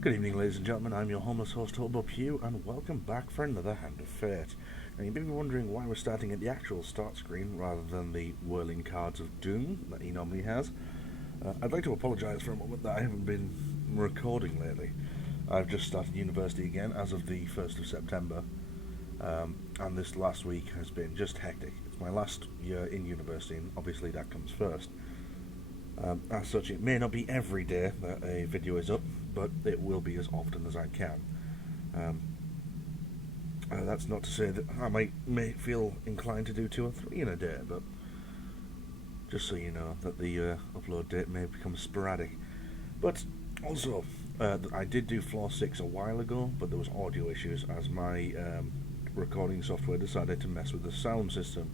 Good evening, ladies and gentlemen. I'm your homeless host, Hobo Pugh, and welcome back for another Hand of Fate. Now, you may be wondering why we're starting at the actual start screen rather than the whirling cards of doom that he normally has. I'd like to apologise for a moment that I haven't been recording lately. I've just started university again as of the 1st of September, and this last week has been just hectic. It's my last year in university, and obviously that comes first. As such, it may not be every day that a video is up, but it will be as often as I can. That's not to say that I may feel inclined to do 2 or 3 in a day, but just so you know that the upload date may become sporadic. But also, I did do Floor 6 a while ago, but there was audio issues as my recording software decided to mess with the sound system.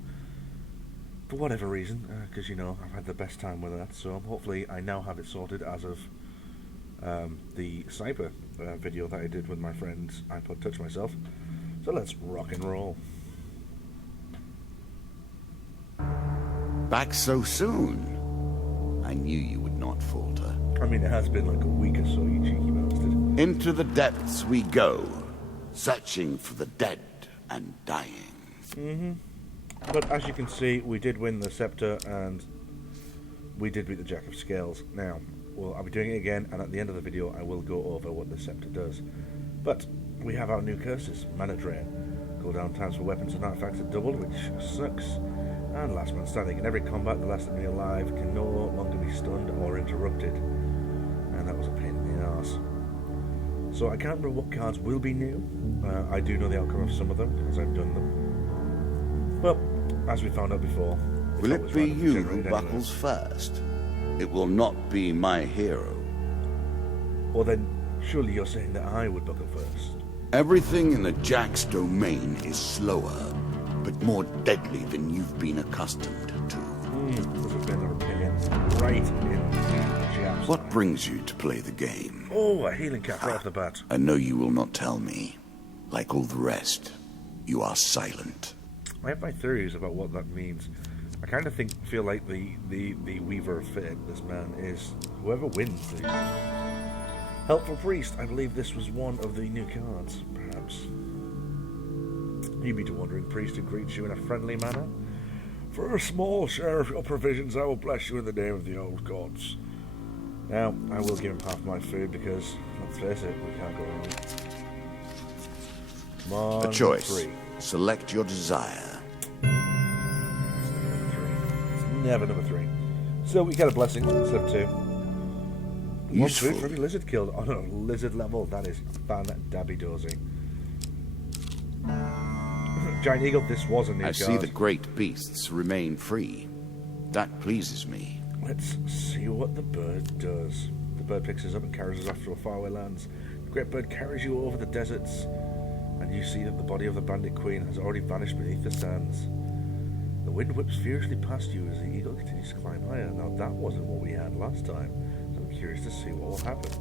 For whatever reason, because I've had the best time with that, so hopefully I now have it sorted as of the Cyber video that I did with my friend's iPod Touch myself. So let's rock and roll. Back so soon? I knew you would not falter. I mean, it has been like a week or so, you cheeky bastard. Into the depths we go, searching for the dead and dying. But as you can see, we did win the Scepter, and we did beat the Jack of Scales. Now, I'll be doing it again, and at the end of the video, I will go over what the Scepter does. But we have our new curses: Mana Drain. Cooldown times for weapons and artifacts are doubled, which sucks. And Last Man Standing. In every combat, the last enemy alive can no longer be stunned or interrupted. And that was a pain in the arse. So I can't remember what cards will be new. I do know the outcome of some of them, because I've done them. Well, as we found out before... Will it be you who buckles first? It will not be my hero. Well then, surely you're saying that I would buckle first. Everything in the Jack's domain is slower, but more deadly than you've been accustomed to. There's a bit of a pain right in the jabs. What brings you to play the game? Oh, a healing cap right off the bat. I know you will not tell me. Like all the rest, you are silent. I have my theories about what that means. I kind of feel like the Weaver of Fate, this man, is whoever wins these. Helpful Priest, I believe this was one of the new cards, perhaps. You be to wandering priest who greets you in a friendly manner. For a small share of your provisions, I will bless you in the name of the old gods. Now, I will give him half my food because, let's face it, we can't go wrong. Come on, A choice. 3. Select your desire. Never number 3. So we get a blessing instead of 2. One food for every lizard killed on a lizard level. That is fan-dabby-dozy. Giant Eagle, this was a new card. I see the great beasts remain free. That pleases me. Let's see what the bird does. The bird picks us up and carries us off to faraway lands. The great bird carries you over the deserts, and you see that the body of the bandit queen has already vanished beneath the sands. The wind whips furiously past you as the eagle continues to climb higher. Now that wasn't what we had last time, so I'm curious to see what will happen.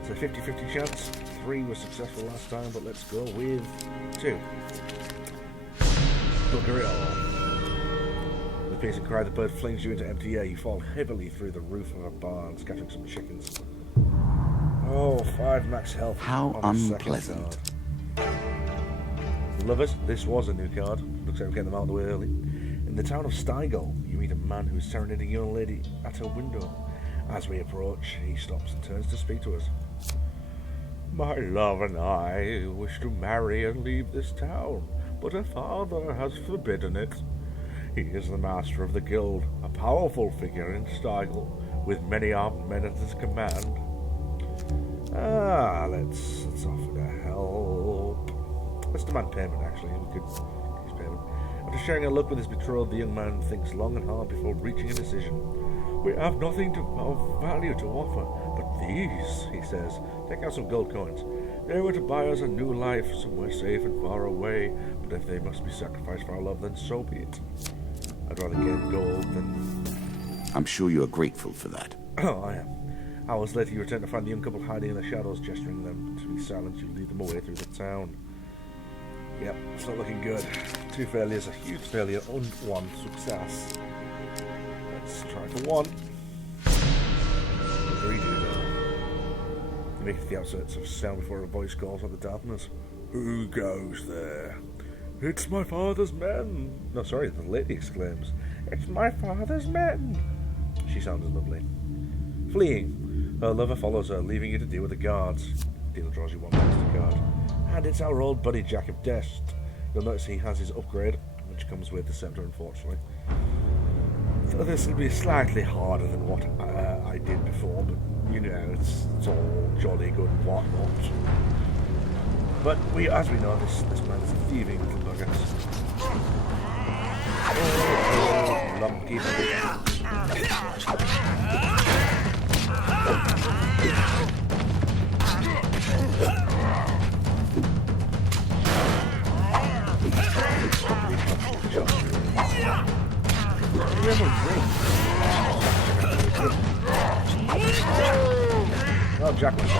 It's a 50-50 chance. 3 was successful last time, but let's go with 2. Bugger it all. With a piercing cry, the bird flings you into empty air. You fall heavily through the roof of a barn, scattering some chickens. Oh, 5 max health. How unpleasant. Lovers, this was a new card. Looks like we're getting them out of the way early. In the town of Steigle, you meet a man who is serenading a young lady at her window. As we approach, he stops and turns to speak to us. My love and I wish to marry and leave this town, but her father has forbidden it. He is the master of the guild, a powerful figure in Steigle, with many armed men at his command. Let's offer to help. Let's demand payment, actually. We could use payment. After sharing a look with his betrothed, the young man thinks long and hard before reaching a decision. We have nothing of value to offer, but these, he says. Take out some gold coins. They were to buy us a new life, somewhere safe and far away, but if they must be sacrificed for our love, then so be it. I'd rather gain gold than... I'm sure you are grateful for that. Oh, I am. Hours later, you return to find the young couple hiding in the shadows, gesturing them to be silent. You lead them away through the town. Yep, it's not looking good. 2 failures, a huge failure, and 1 success. Let's try for 1. 3 do maketh the outskirts of sound before a voice calls out the darkness. Who goes there? It's my father's men. No, sorry, the lady exclaims. It's my father's men. She sounds lovely. Fleeing, her lover follows her, leaving you to deal with the guards. Dealer draws you one monster card. And it's our old buddy Jack of Dest. You'll notice he has his upgrade, which comes with the scepter, unfortunately. So this will be slightly harder than what I did before, but you know, it's all jolly good and whatnot. But as we know, this man is a thieving little bugger. Oh, lumpy Oh, Jack was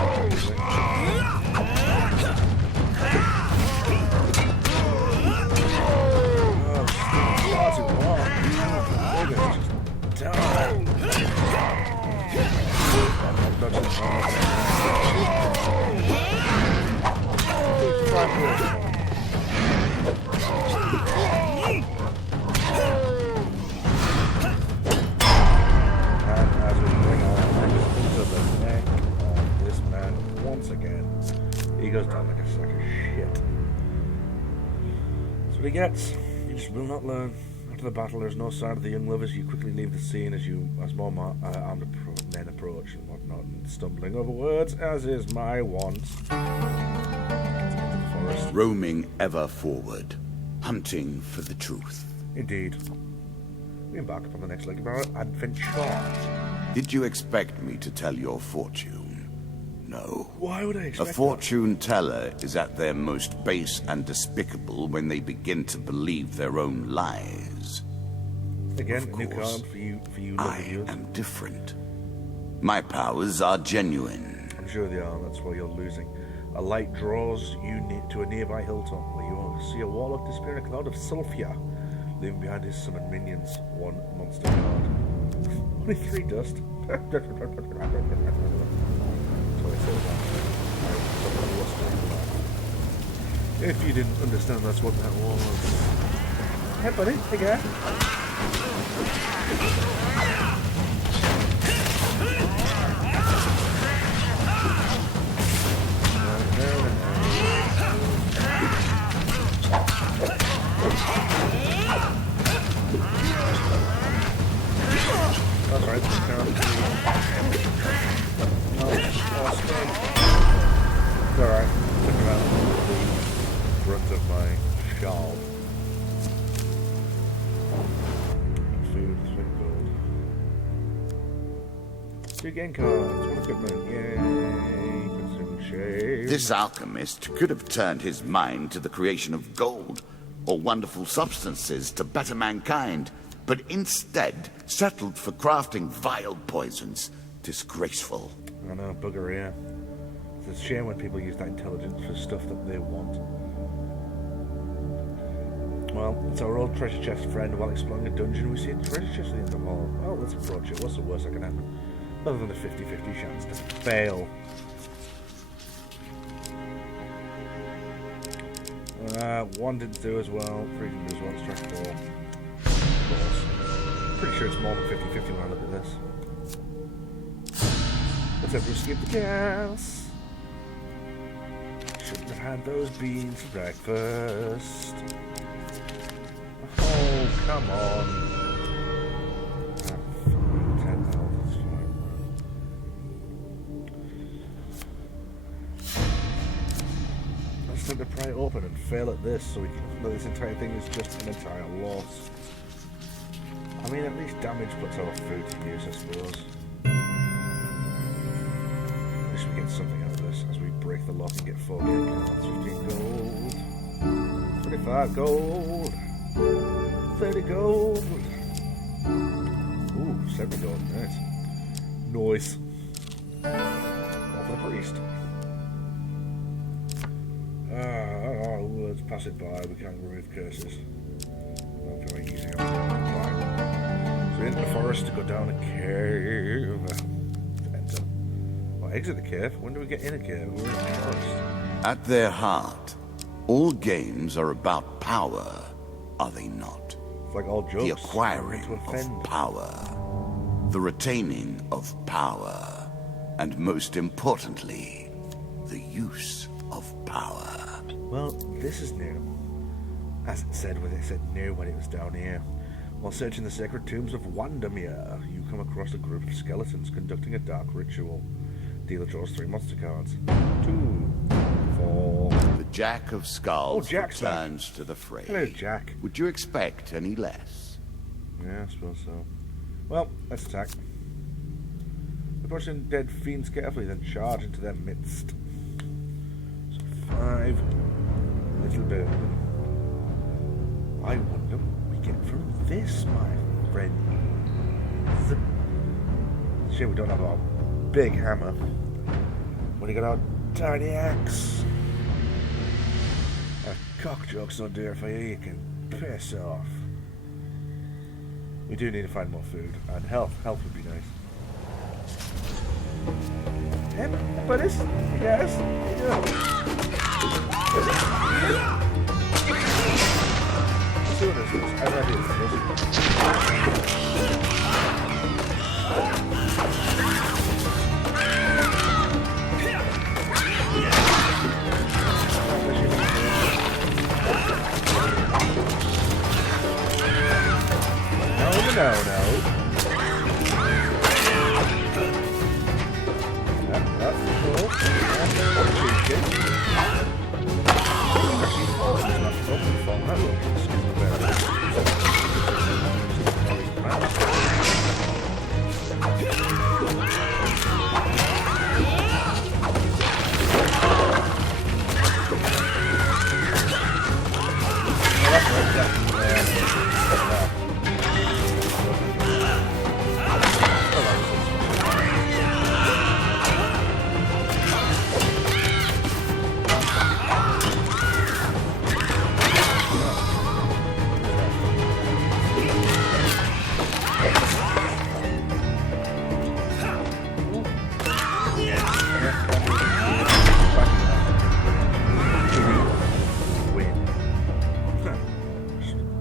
he goes down like a sack of shit. That's what he gets. You just will not learn. After the battle, there's no sign of the young lovers. You quickly leave the scene as more armed men approach and whatnot, and stumbling over words, as is my wont. Roaming ever forward, hunting for the truth. Indeed. We embark upon the next leg of our adventure. Did you expect me to tell your fortune? No. Why would I expect A fortune teller is at their most base and despicable when they begin to believe their own lies. Again, of a new course, card for you I viewers. am different. My powers are genuine. I'm sure they are, that's why you're losing. A light draws you to a nearby hilltop where you will see a warlock disappear in a cloud of sulphur, leaving behind his summoned minions, one monster card. Only 3 dust. If you didn't understand, that's what that was. Hey buddy, hey guy. That's right, alright, took him out the brunt of my shawl. Food, 3 gold. 2 game cards, what a good man. Yay, consume shade. This alchemist could have turned his mind to the creation of gold or wonderful substances to better mankind, but instead settled for crafting vile poisons. Disgraceful. I know, bugger, yeah. It's a shame when people use that intelligence for stuff that they want. Well, it's our old treasure chest friend. While exploring a dungeon, we see a treasure chest at the end of the hall. Well, let's approach it. What's the worst that can happen? Other than a 50-50 chance to fail. One didn't do as well. 3 didn't do as well. Let's try 4. Of course. Pretty sure it's more than 50-50 when I look at this. Let's have to skip the gas. Shouldn't have had those beans for breakfast. Oh, come on. 10 health, that's fine. Let's let the pry open and fail at this so we can know this entire thing is just an entire loss. I mean, at least damage puts our food to use, I suppose. At least we get something out of this as we break the lock and get 4 game cards. 15 gold. 25 gold. 30 gold. Ooh, 70 gold. Nice. Noise. All for the priest. Let's pass it by. We can't remove curses. Not very easy. So we enter the forest to go down a cave. To enter. Or exit the cave. When do we get in a cave? We're in a forest. At their heart, all games are about power, are they not? It's like all jokes. The acquiring to offend. of power, the retaining of power, and most importantly, the use of power. Well, this is new. As it said when they said new when it was down here. While searching the sacred tombs of Wandamere, you come across a group of skeletons conducting a dark ritual. Dealer draws 3 monster cards. 2, 4... The Jack of Skulls Jack's back. returns to the fray. Hello, Jack. Would you expect any less? Yeah, I suppose so. Well, let's attack. Approaching dead fiends carefully, then charge into their midst. So 5... Little bird. I wonder what we get from this, my friend. Shame we don't have our big hammer. When you got our tiny axe. A cock joke's not there for you, you can piss off. We do need to find more food, and health would be nice. Hey, buddies, you guys, Let's see what this is. I don't know No. That's cool.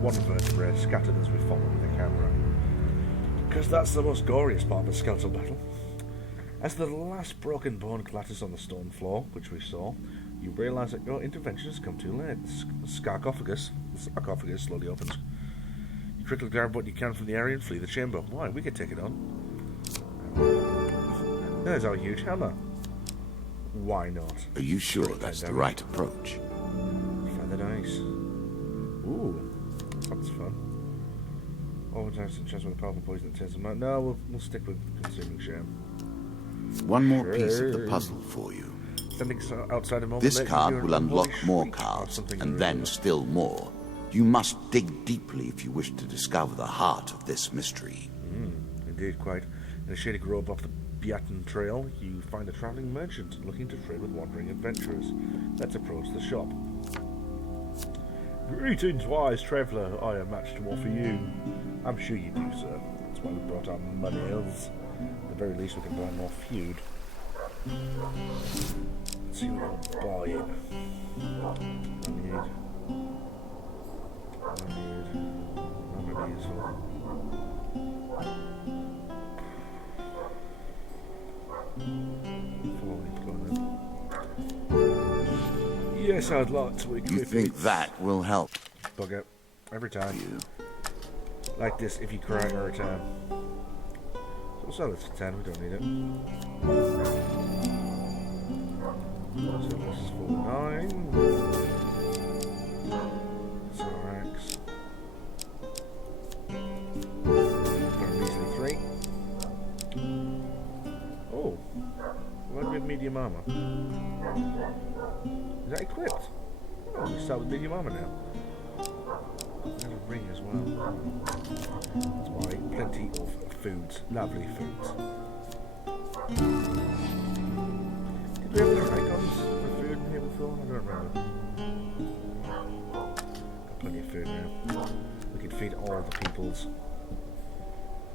One vertebrae scattered as we followed with the camera. Because that's the most goriest part of the skeletal battle. As the last broken bone clatters on the stone floor, which we saw, you realise that your intervention has come too late. The sarcophagus slowly opens. You quickly grab what you can from the area and flee the chamber. Why? We could take it on. There's our huge hammer. Why not? Are you sure that's the right approach? Feather dice. Ooh, that's fun. Overtimes and chance with a powerful poison that tears them out. No, we'll stick with consuming shame. One more piece of the puzzle for you. Standing outside a moment This later, card you're will in a unlock holy more shriek or cards, something and or then other. still more. You must dig deeply if you wish to discover the heart of this mystery. Indeed, quite. In a shady grove off the Beaten Trail, you find a travelling merchant looking to trade with wandering adventurers. Let's approach the shop. Greetings, wise traveller. I am much to offer you. I'm sure you do, sir. That's why we brought our monies. At the very least, we can buy more feud. Let's see what we're buying. I need Yes, I'd like to equip You think it. that will help Bugger. Every time. you? Like this, if you cry every time. So we'll sell this for 10, we don't need it. So this is for 9. That's our axe. Got a measly 3. Oh. Why with medium armor? Is that equipped? Oh, we start with medium armor now. There's a ring as well. That's why plenty of foods. Lovely foods. Did we have any icons for food in here before? I don't remember. Got plenty of food now. We can feed all the peoples.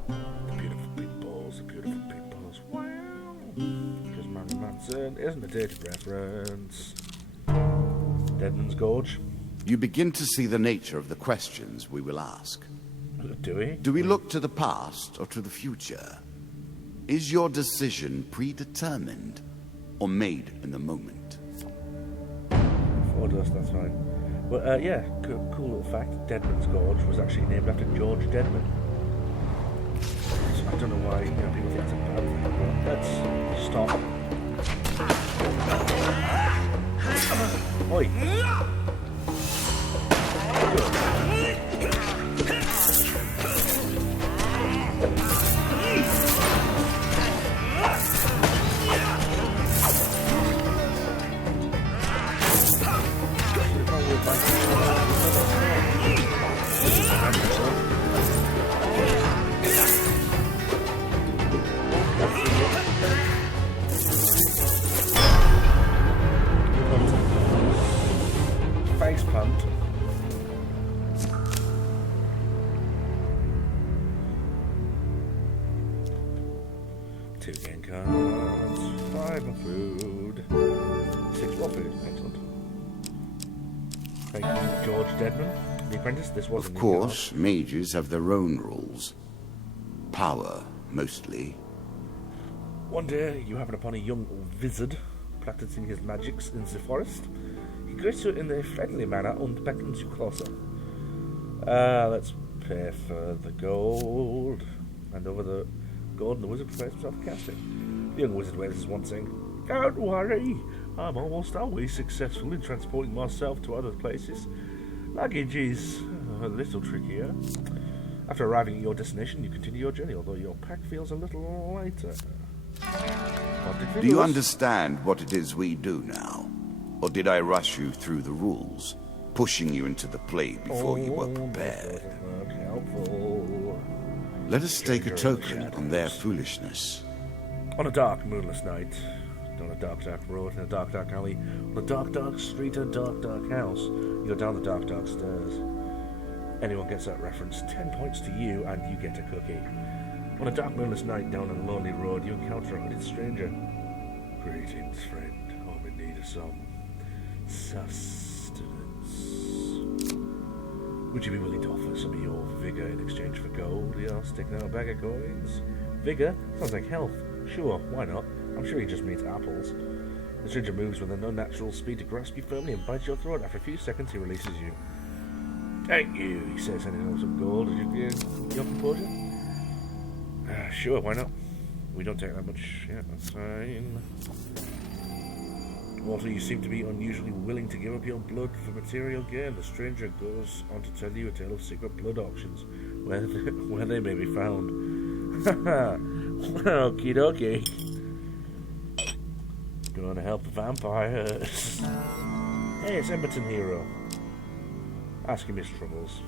The beautiful peoples, the beautiful peoples. Wow! Because man Robinson isn't a dated reference. Deadman's Gorge. You begin to see the nature of the questions we will ask. Do we? Do we look to the past or to the future? Is your decision predetermined or made in the moment? 4 dust, that's fine. Well, yeah, cool little fact. Deadman's Gorge was actually named after George Deadman. So I don't know why people think it's a bad thing, but let's stop. Oi! Face punt. Two game cards, 5 more food, 6 more food. Excellent. Thank you, George Deadman, the apprentice. This was Of course, mages have their own rules. Power, mostly. One day, you happen upon a young wizard practicing his magics in the forest. He greets you in a friendly manner and beckons you closer. Let's pay for the gold. And over the gold, and the wizard prepares himself for casting. The young wizard waves his wand, saying, "Don't worry, I'm almost always successful in transporting myself to other places. Luggage is a little trickier." After arriving at your destination, you continue your journey, although your pack feels a little lighter. Do you understand what it is we do now? Or did I rush you through the rules, pushing you into the play before you were prepared? Let us take a token on their foolishness. On a dark, moonless night, down a dark, dark road, in a dark, dark alley, on a dark, dark street, in a dark, dark house, you go down the dark, dark stairs. Anyone gets that reference, 10 points to you, and you get a cookie. On a dark, moonless night, down a lonely road, you encounter a hooded stranger. "Greetings, friend. I'm in need of some sustenance. Would you be willing to offer some of your vigor in exchange for gold?" He asks, taking out a bag of coins. Vigor? Sounds like health. Sure, why not? I'm sure he just means apples. The stranger moves with an unnatural speed to grasp you firmly and bites your throat. After a few seconds, he releases you. "Thank you," he says, handing over some gold. "Did you get your composure?" "Sure, why not? We don't take that much." "Yeah, that's fine." "Walter, you seem to be unusually willing to give up your blood for material gain." The stranger goes on to tell you a tale of secret blood auctions, where they may be found. Okie dokie. Going to help the vampires. Hey, it's Emberton Hero. Ask him his troubles.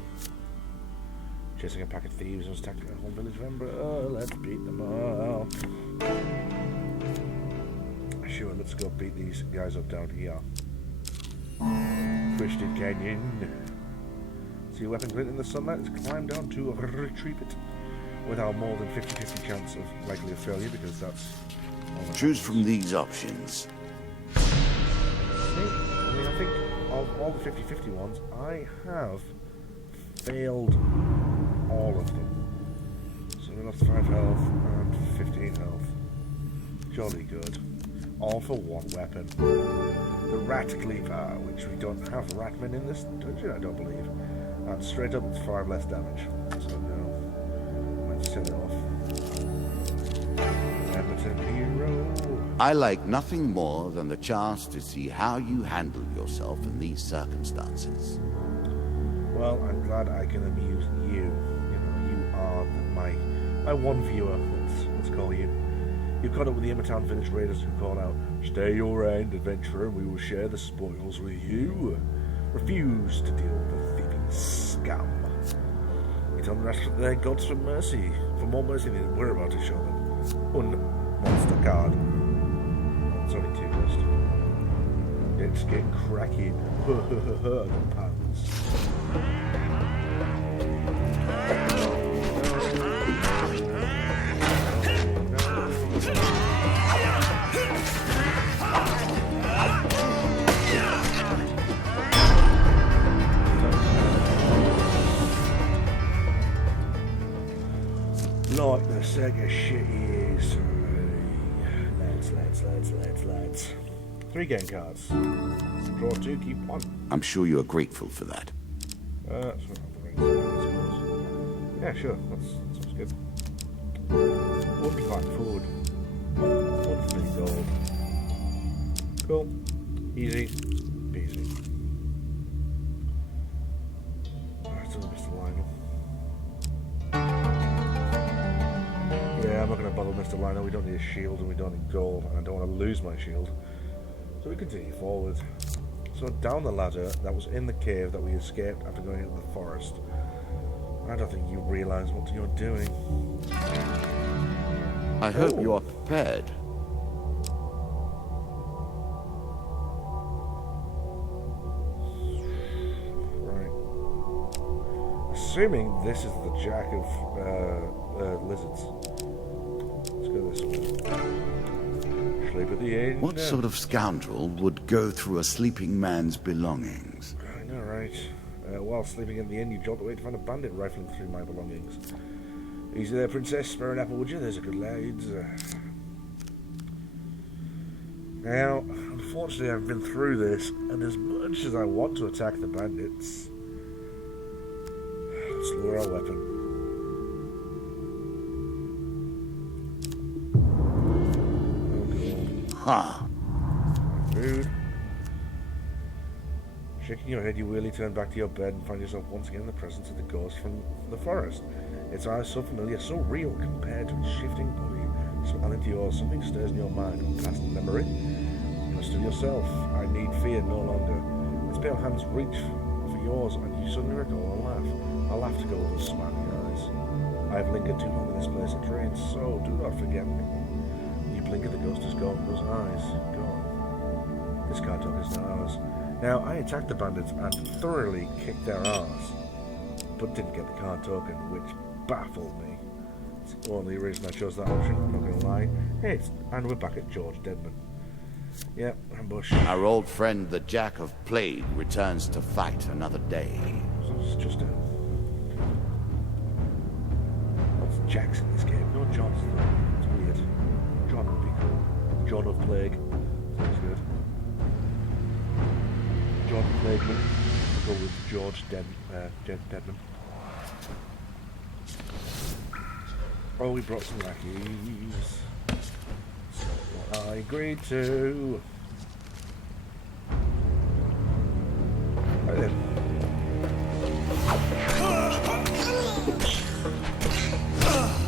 Chasing a pack of thieves and attacking a whole village of Ember. Let's beat them up. Sure, let's go beat these guys up down here. Twisted Canyon. See a weapon glint in the sunlight? Let's climb down to retrieve it. With our more than 50-50 chance of likely failure, because that's... Choose from these options. I think of all the 50-50 ones, I have failed all of them. So we lost 5 health and 15 health. Jolly good. All for one weapon. The Rat Cleaver, which we don't have Ratmen in this dungeon, I don't believe. And straight up, it's 5 less damage. So no. Let's set it off. Emberton Hero. I like nothing more than the chance to see how you handle yourself in these circumstances. Well, I'm glad I can amuse you. You know, you are my one viewer, let's call you. You caught up with the Embertown village raiders who called out, "Stay your hand, adventurer, and we will share the spoils with you." Refuse to deal with the thieving scum. You tell them to ask their gods for mercy, for more mercy than we're about to show them. Monster card. It's only 2 list. Let's get cracking. The puns. sack of shit he is. Lads. 3 game cards. Draw 2, keep 1. I'm sure you are grateful for that. That's what I suppose. Yeah, sure. That sounds good. 1 to find forward. 1 to make gold. Cool. Easy. Peasy. Alright, so Mr. Lionel. Yeah, I'm not going to bother Mr. Lionel. We don't need a shield and we don't need gold, and I don't want to lose my shield. So we continue forward. So down the ladder that was in the cave that we escaped after going into the forest. I don't think you realise what you're doing. I hope you are prepared. Right. Assuming this is the Jack of lizards. Let's go this way. Sleep at the end. What sort of scoundrel would go through a sleeping man's belongings? I know, right? While sleeping in the inn, you jolt away to find a bandit rifling through my belongings. Easy there, princess. Spare an apple, would you? There's a good lad. Now, unfortunately, I've been through this, and as much as I want to attack the bandits, let's lower our weapon. Ha! Rude. Shaking your head, you wearily turn back to your bed and find yourself once again in the presence of the ghost from the forest. Its eyes so familiar, so real compared to its shifting body, so unendure. Something stirs in your mind from past memory. You must do yourself. I need fear no longer. Its pale hands reach for yours, and you suddenly recall a laugh. A laugh to go with those smiling eyes. I have lingered too long in this place of dreams, so do not forget me. You blink at the ghost is gone, those eyes gone. This card talk is now ours. Now, I attacked the bandits and thoroughly kicked their ass, but didn't get the card token, which baffled me. It's the only reason I chose that option, I'm not going to lie. Hey, and we're back at George Deadman. Yep, ambush. Our old friend, the Jack of Plague, returns to fight another day. So it's just a... Lots of Jacks in this game, no Johns. It's weird. John would be cool. John of Plague. Sounds good. John Plagueman. We'll go with George Deadman. Oh, we brought some lackeys. So what I agreed to. Right then.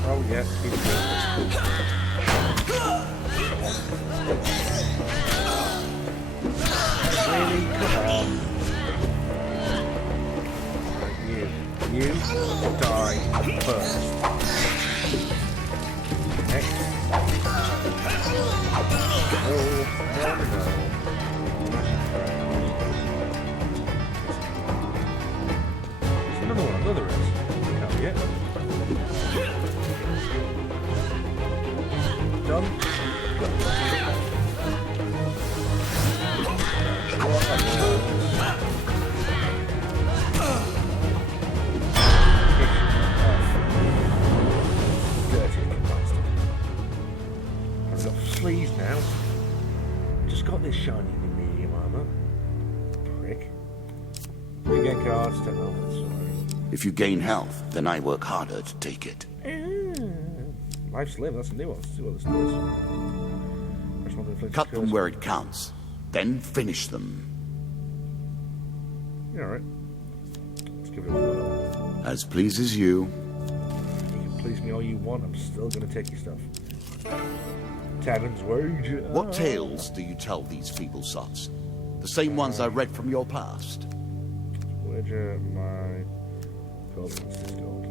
Oh yes, keep it really? Come on. Right, you die first. Next. No. There's another one. Another is. Can't be it. Done. I've got fleas now. Just got this shiny medium armor. Prick. 3 game cards, 10 health. If you gain health, then I work harder to take it. Life's Live, that's a new one. Let's see what this does. Cut them where it counts, then finish them. Yeah, alright. Let's give it a whirl. As pleases you. You can please me all you want, I'm still gonna take your stuff. Tavern's wager. What tales do you tell these feeble sots? The same ones I read from your past. Wager my gold against this gold.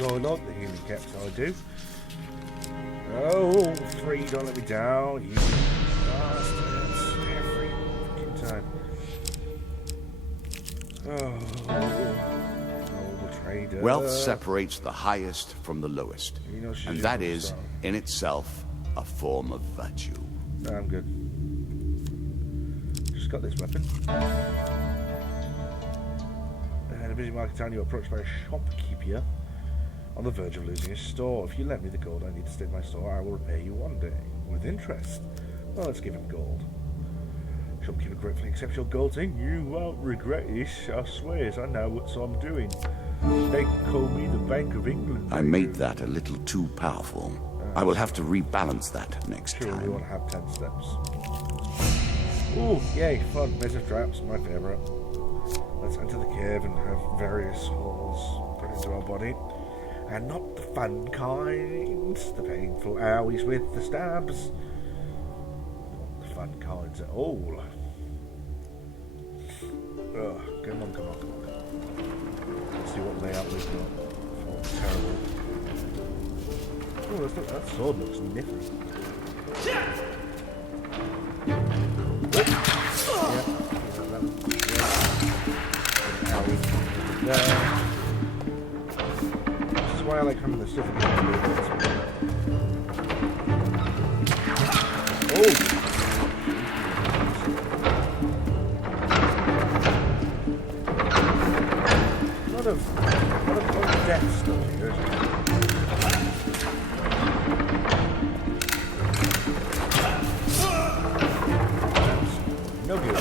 No, not the human caps, I do. Oh, 3, don't let me down, you bastards. Every fucking time. Oh, trader. Wealth separates the highest from the lowest. You know, And that is, in itself, a form of virtue. No, I'm good. Just got this weapon. In a busy market town, you're approached by a shopkeeper on the verge of losing his store. If you lend me the gold I need to stay in my store, I will repay you one day, with interest. Well, let's give him gold. Shopkeeper gratefully accepts your gold, saying, "You won't regret this, I swear, I know what I'm doing. They call me the Bank of England." I made that a little too powerful. I will have to rebalance that next Sure, we time. want to have 10 steps. Ooh, yay, fun. Massive traps, my favourite. Let's enter the cave and have various holes put into our body. And not the fun kind, the painful owies with the stabs. Not the fun kinds at all. Ugh, come on, come on, come on. Let's see what layout we've got. Oh, terrible. Oh, that sword looks nifty. Yeah. This is why I like having the stuff. Oh! A lot of death stuff here, isn't it? No good.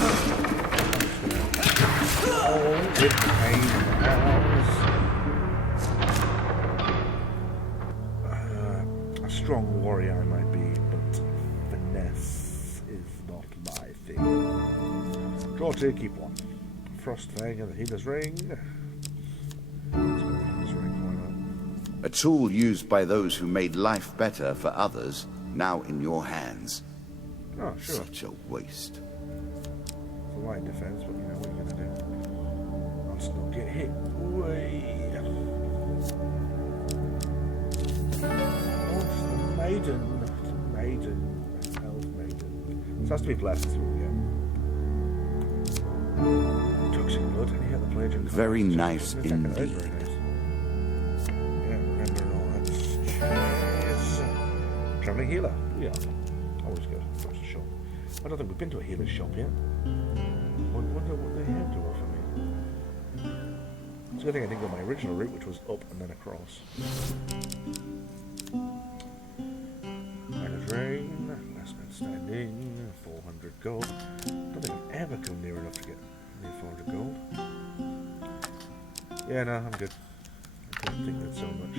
Oh, with the pain in the house. A strong warrior I might be, but finesse is not my thing. Draw two, keep one. Frost Fang and the Healer's Ring. A tool used by those who made life better for others, now in your hands. Oh, sure. Such a waste. It's a light defense, but you know what you're gonna do. I'll still get hit. Way. Oh, it's the maiden. It's a maiden. Elf maiden. This has to be blessed. Toxic blood, and you the plague. Very nice indeed. indeed. Very nice. Yeah, remember all that. Cheers. Traveling healer. Yeah. Always good. That's a shop. I don't think we've been to a healer's shop yet. I wonder what they have to offer me. It's a good thing I didn't go my original route, which was up and then across. Magnus Rain, last man standing, 400 gold. Don't think I've ever come near enough to get near 400 gold. Yeah, no, I'm good. I don't think that's so much.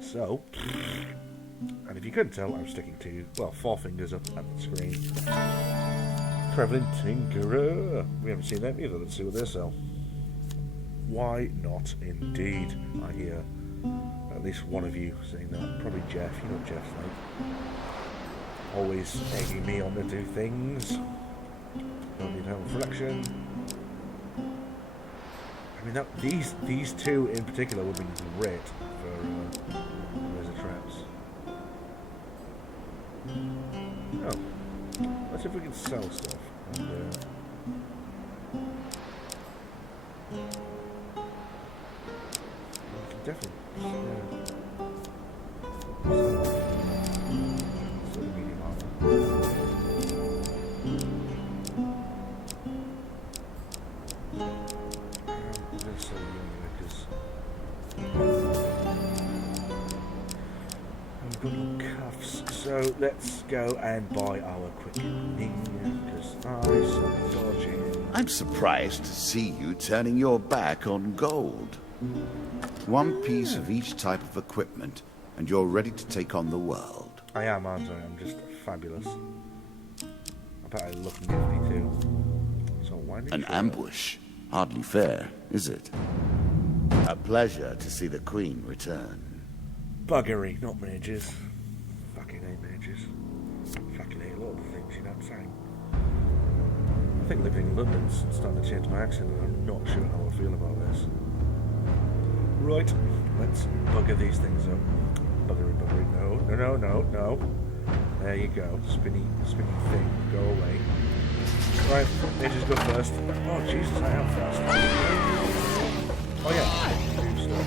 So, and if you couldn't tell, I'm sticking to, well, 4 fingers up at the screen. Travelling Tinkerer. We haven't seen them either. Let's see what they sell. Why not, indeed? I hear at least one of you saying that. Probably Jeff. You know what Jeff's like. Always egging me on to do things. Don't need help reflection. I mean, these two in particular would be great for laser traps. Oh, let's see if we can sell stuff. And, we can definitely. Sort of medium armor. Let's sell because I've got little cuffs. So let's go and buy our quickening because I suck dodging. I'm surprised to see you turning your back on gold. One piece of each type of equipment, and you're ready to take on the world. I am, aren't I? I'm just fabulous. I bet I look nifty too. So why did An ambush. Hardly fair, is it? A pleasure to see the Queen return. Buggery, not mages. Fucking hate mages. Fucking hate a lot of the things, you know what I'm saying? I think living in London's starting to change my accent, and I'm not sure how I feel about this. Right, let's bugger these things up. Buggery, no. There you go. Spinny thing. Go away. Right, mages go first. Oh, Jesus, I am fast. Oh, yeah. Do stuff.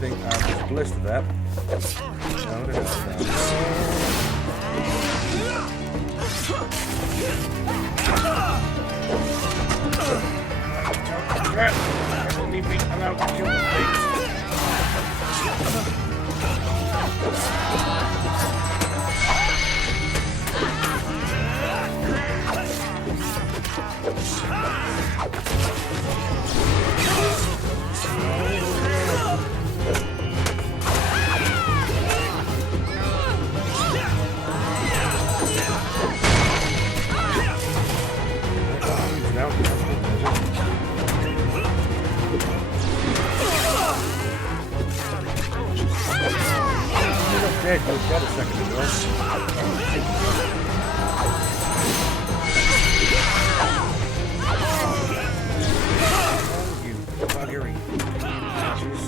Think there's a blister there. No. Leave me alone to kill the things. You buggery bitches.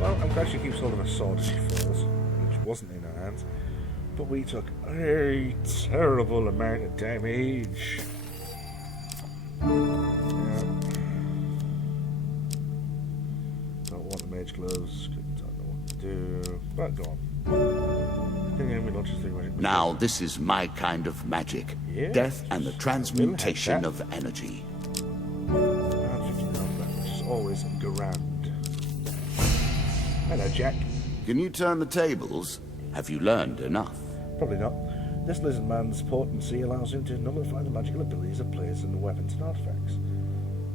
Well, I'm glad she keeps holding a sword as she falls, which wasn't in her hands. But we took a terrible amount of damage. Yeah. Don't want the mage gloves, don't know what to do. But go on. Now this is my kind of magic. Yes. Death and the transmutation of energy. Which is always grand. Hello, Jack. Can you turn the tables? Have you learned enough? Probably not. This lizard man's potency allows him to nullify the magical abilities of players and weapons and artifacts.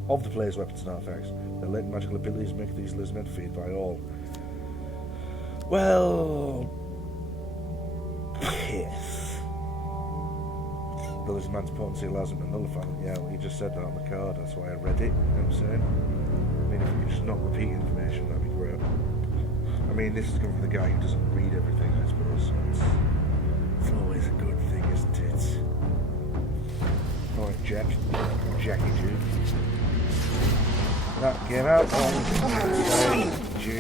Of the player's weapons and artifacts, their latent magical abilities make these lizardmen feared by all. Well, yes. The lizard man's potency allows him to nullify them. Yeah, well, you just said that on the card, that's why I read it, you know what I'm saying? I mean, if you could just not repeat information, that'd be great. I mean, this is coming from the guy who doesn't read everything, I suppose. It's always a good thing, isn't it? Alright, Jack. Jackie Jew. Now, get out on the Jew.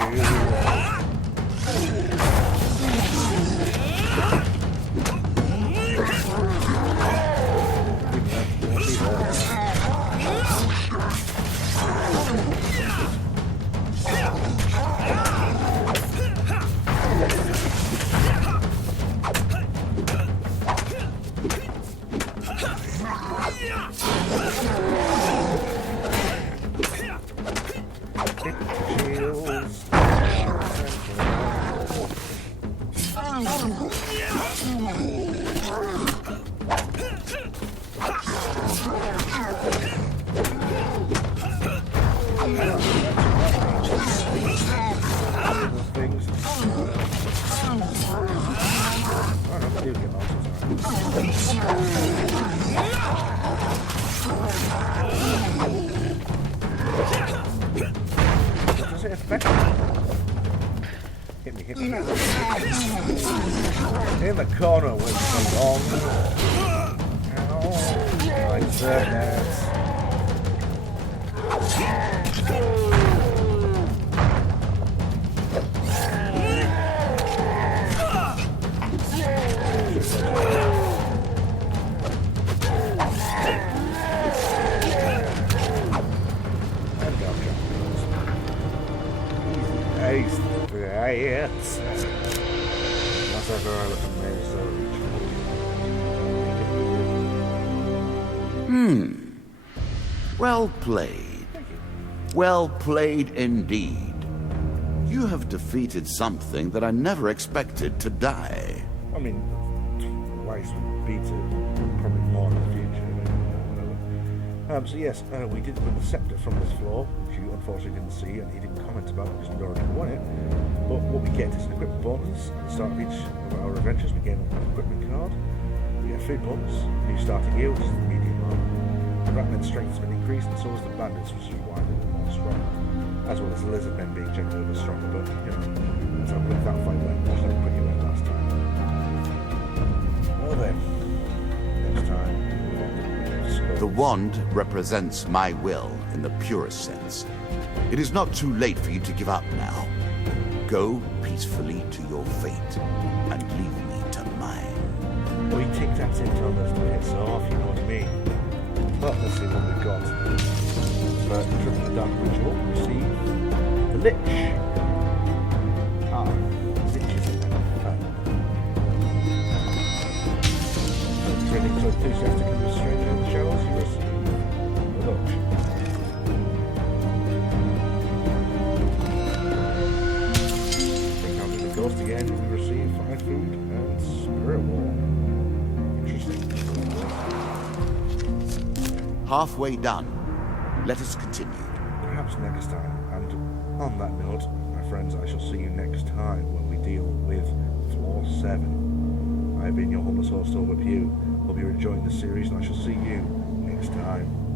Does it affect me? Hit me. In the corner with the long. Ow. I deserve that. Well played. Well played indeed. You have defeated something that I never expected to die. I mean, twice we beat it, probably more in the future. So yes, we did win the scepter from this floor, which you unfortunately didn't see, and he didn't comment about because we'd already won it. But what we get is an equipment bonus. At the start of each of our adventures, we gain an equipment card. We get food bonus, new starting gear, which is the medium one. The Ratman's strength has been increased, and so has the bandits, which is why they're more strong. As well as the lizard men being generally a bit stronger, but you know, that's how quick that fight went. That's how quick it went last time. Well then, next time. The wand represents my will in the purest sense. It is not too late for you to give up now. Go peacefully to your fate and leave me to mine. We tic-tac-toe told us to piss off, you know what I mean? But let's see what we've got. Trip the Dark Ritual, receive the Lich. Liches are fun. Training to enthusiastic and stranger in the shadows, you receive the Lich. Encountering the Ghost again, we receive 5 food and Spirit Wall. Interesting. Halfway done. Let us continue. Perhaps next time. And on that note, my friends, I shall see you next time when we deal with Floor 7. I've been your homeless host, Over Pew. Hope you're enjoying the series, and I shall see you next time.